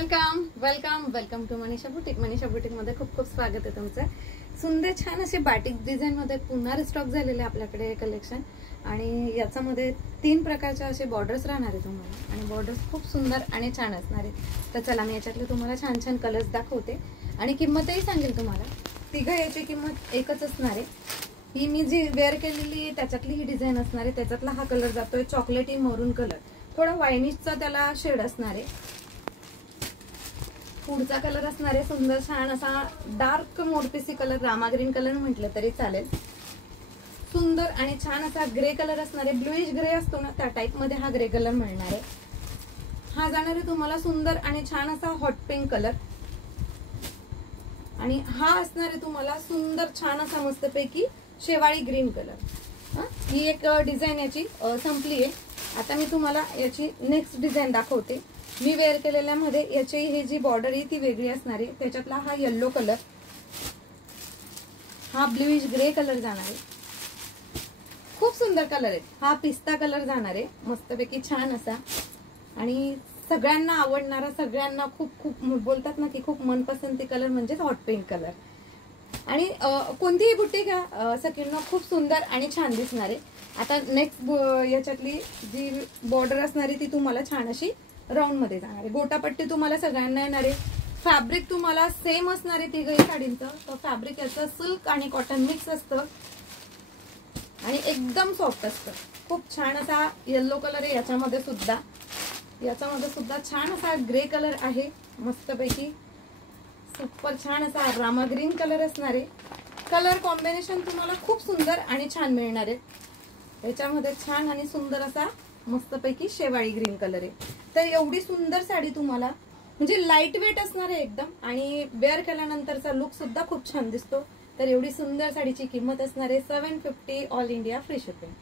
Welcome welcome welcome to Manisha boutique. Manisha boutique मध्ये खूप खूप स्वागत आहे तुमचं. सुंदर छान असे बाटिक डिझाइन मध्ये पुन्हा रिस्टॉक झालेले आपल्याकडे हे कलेक्शन आणि याच्यामध्ये 3 प्रकारचे असे बॉर्डर्स राहणार आहे तुम्हाला आणि बॉर्डर्स खूप सुंदर आणि छान असणार आहे. तर चला मी याच्यातले तुम्हाला छान छान कलर्स दाखवते आणि किंमतही सांगेल तुम्हाला. तिघं याची किंमत एकच असणार आहे. ही मी जी वेअर केलेली आहे त्याच्यातली ही डिझाइन असणार आहे. त्याच्यातला हा कलर जातोय चॉकलेटी मरून कलर, थोडा वायनिशचा त्याला शेड असणार आहे. पुढचा कलर असणार आहे सुंदर छान असा डार्क मोरपिसी कलर, रामा ग्रीन कलर म्हटलं तरी चालेल. सुंदर आणि छान असा ग्रे कलर असणार आहे. ब्लूइश ग्रे असतो ना त्या टाइप मध्ये हा ग्रे कलर मिळणार आहे. हा जाणार आहे तुम्हाला सुंदर आणि छान असा हॉट पिंक कलर आणि हा असणार आहे तुम्हाला सुंदर छान असा मस्तपैकी शेवाळी ग्रीन कलर. ही एक डिझाइन याची संपली आहे. आता मी तुम्हाला याची नेक्स्ट डिझाइन दाखवते. मी वेअर केलेल्यामध्ये याची ही जी बॉर्डर आहे ती वेगळी असणार आहे. त्याच्यातला हा येलो कलर, हा ब्लूइश ग्रे कलर जाणार आहे. खूप सुंदर कलर आहे. हा पिस्ता कलर जाणार आहे मस्तपैकी छान असा आणि सगळ्यांना आवडणारा, सगळ्यांना खूप खूप बोलतात ना की खूप मनपसंती कलर म्हणजेच हॉट पिंक कलर. आणि कोणतीही बुटीक सगळ्यांना खूप सुंदर आणि छान दिसणार आहे. आता नेक्स्ट याच्यातली जी बॉर्डर असणार आहे ती तुम्हाला छान अशी राऊंड मध्ये जाणार आहे. गोटापट्टी तुम्हाला सगळ्यांना येणार आहे. फॅब्रिक तुम्हाला सेम असणार आहे तिघही साडींचं. तर फॅब्रिक याचं सिल्क आणि कॉटन मिक्स असतं आणि एकदम सॉफ्ट असतं. खूप छान असा येलो कलर आहे याच्यामध्ये सुद्धा छान असा ग्रे कलर आहे मस्तपैकी सुपर छान असा रामा ग्रीन कलर असणार आहे. कलर कॉम्बिनेशन तुम्हाला खूप सुंदर आणि छान मिळणार आहे. याच्यामध्ये छान आणि सुंदर असा मस्तपैकी शेवाळी ग्रीन कलर आहे. तर एवढी सुंदर साडी तुम्हाला म्हणजे लाईट वेट असणार आहे एकदम आणि वेअर केल्यानंतरचा लुक सुद्धा खूप छान दिसतो. तर एवढी सुंदर साडीची किंमत असणार आहे 750 ऑल इंडिया फ्री शिपिंग.